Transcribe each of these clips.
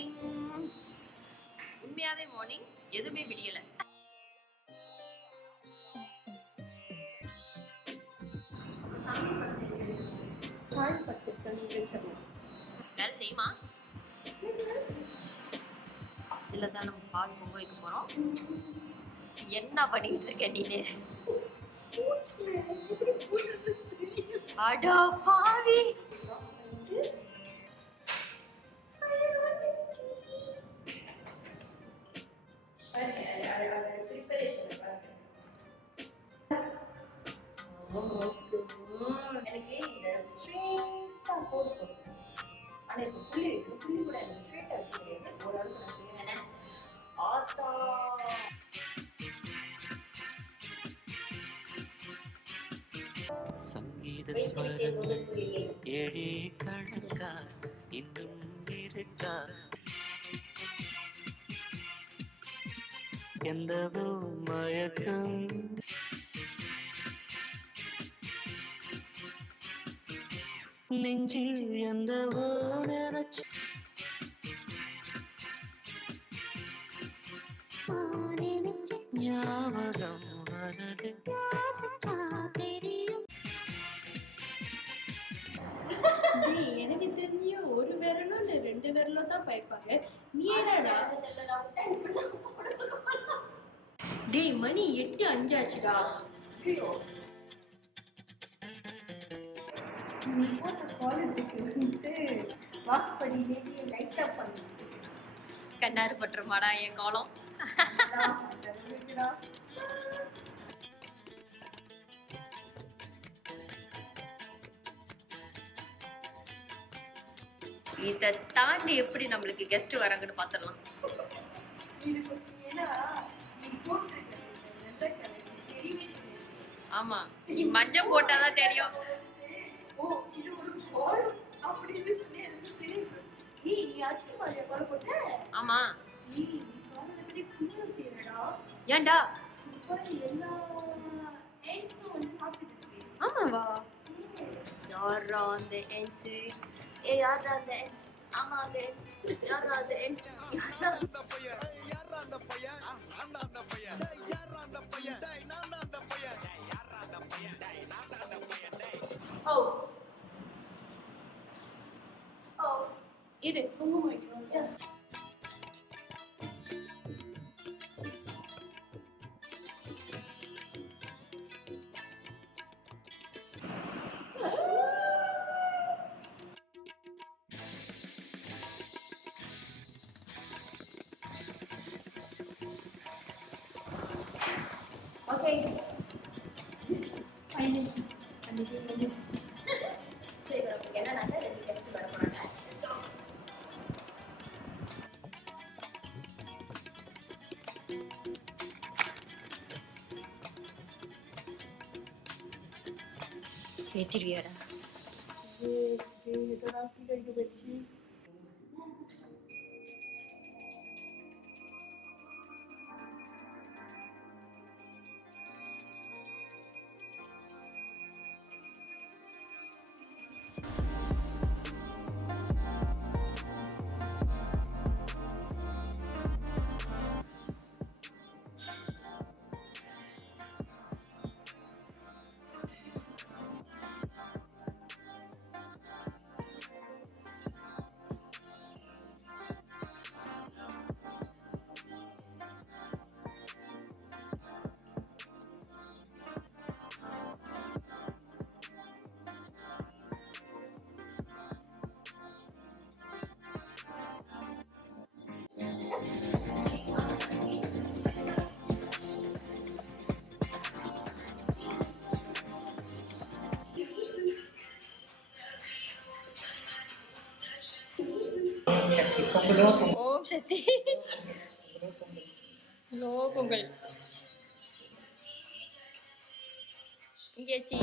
Morning. உண்மையாவே morning, எதுவுமே விடியல. வேலை செய்யுமா? இதில் தான் நம்ம பால் பொங்க வைக்க போகிறோம். என்ன பண்ணிட்டு இருக்க நீனு? அடா பாவி, எனக்கு இந்த ஸ்ட்ரெயிட்டா போஸ் கொடுக்கும். ஆனா இப்போ புள்ளி இருக்கு, புள்ளி கூட எனக்கு ஸ்ட்ரெயிட்டா வைக்க முடியாது. ஓரளவுக்கு நான் செய்வேன். ஆத்தா சங்கீத ஸ்வரங்கள் ஏழே கணக்கா இன்னும் இருக்கா எந்தவோ மயக்கம் நெஞ்சில் எந்தவோ நினைச்சு ஞாபகம் வரது. எனக்கு தெரிஞ்ச ஒரு விரலும் இல்ல 2 விரலும் தான் பைப்பாங்க. நீ என்னடா டேய், மணி 8:05 ஆச்சுடா. நீ போட்ட காலேஜுக்கு வாஸ்படியிலேயே லைட் ஆஃப் பண்ணி கண்ணாறு பட்டுருமாடா என் காலம். இதை தாண்டி எப்படி நம்மளுக்கு கெஸ்ட் வராங்கன்னு பார்த்துடலாம். ஆமா, நீ மஞ்சள் போட்டாதான் தெரியும். ஆமா, ஏன்டா? ஆமாவா? யாரா அந்த என்ஸ்? யாரா அந்த என்ஸ்? ஆமா அந்த என்ஸ். யாரா அந்த என்ஸ்? யாரா அந்த பையன்? யாரா அந்த பையன்? நான்டா அந்த பையன். யாரா அந்த பையன்? நான்டா அந்த பையன். யாரா அந்த பையன்? நான்டா அந்த பையன். ஓ ஓ, இரு குங்குமம் வைக்கணும். ஓகே, ஃபைனலி அன்னைக்கு முடிஞ்சிச்சு. சரி, நமக்கு என்னன்னாக்க 2 கெஸ்ட் வர போறாங்க. ஏத்திரியாடா? இதோட கீழே வச்சு ஓம் சக்தி. நோ பொங்கல். இங்கேச்சி.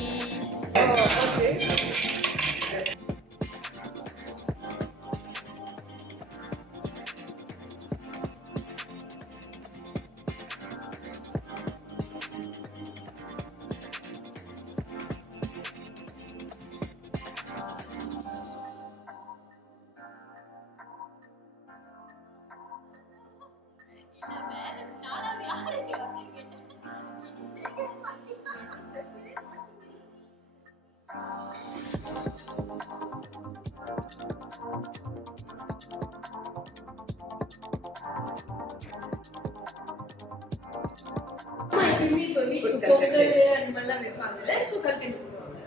வீட்டுக்கு பொங்கல் அந்த மாதிரிலாம் வைப்பாங்கல்ல, ஸோ கல்கண்டு போடுவாங்க.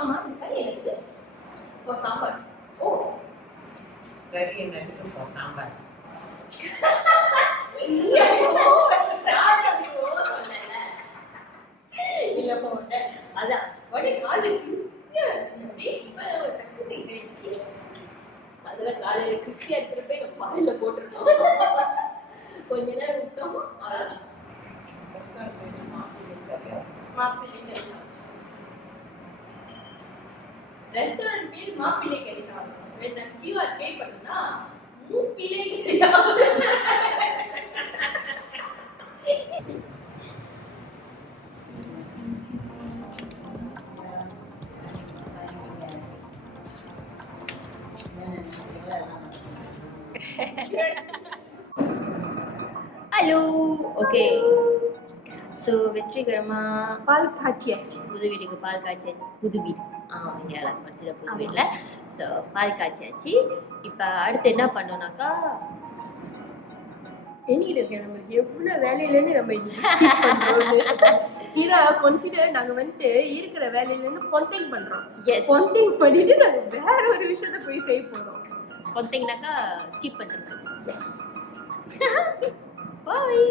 ஆமா இந்த கறி எனக்கு இப்போ சாம்பார். ஓ கறி என்னதுக்கு இப்போ சாம்பார். இல்ல போட்டேன் அதான் உடனே காலு கிறிஸ்பியா இருந்துச்சு, அப்படியே இப்போ டக்குனு இதாயிடுச்சு. அதுல காலையில கிறிஸ்டியா எடுத்துட்டு போய் பாயில போட்டுருந்தோம். கொஞ்ச நேரம் விட்டோம் அவ்வளவுதான். மாப்பிள்ளை கறி ரெஸ்டாரண்ட் பேர் மாப்பிள்ளை கறி தான். நான் QR பே பண்ணா மூப்பிள்ளை கறி. ஹலோ ஓகே ஸோ வெற்றிகரமா பால் காய்ச்சியாச்சு. புது வீட்டுக்கு பால் காய்ச்சி புது வீடு இந்தியாவில் படிச்சிட புது வீட்டில் ஸோ பால் காய்ச்சியாச்சு. இப்போ அடுத்து என்ன பண்ணோம்னாக்கா எண்ணிக்கிட்டு இருக்கேன் நம்மளுக்கு எவ்வளோ வேலையிலன்னு நம்ம ஹீரா கன்சிடர் நாங்கள் வந்துட்டு இருக்கிற வேலையிலன்னு பொந்திங் பண்ணுறோம். எஸ் பொந்திங் பண்ணிட்டு நாங்கள் வேற ஒரு விஷயத்த போய் செய்ய போகிறோம். பார்த்தீங்கன்னாக்கா ஸ்கிப் பண்ணுறது. Yes bye.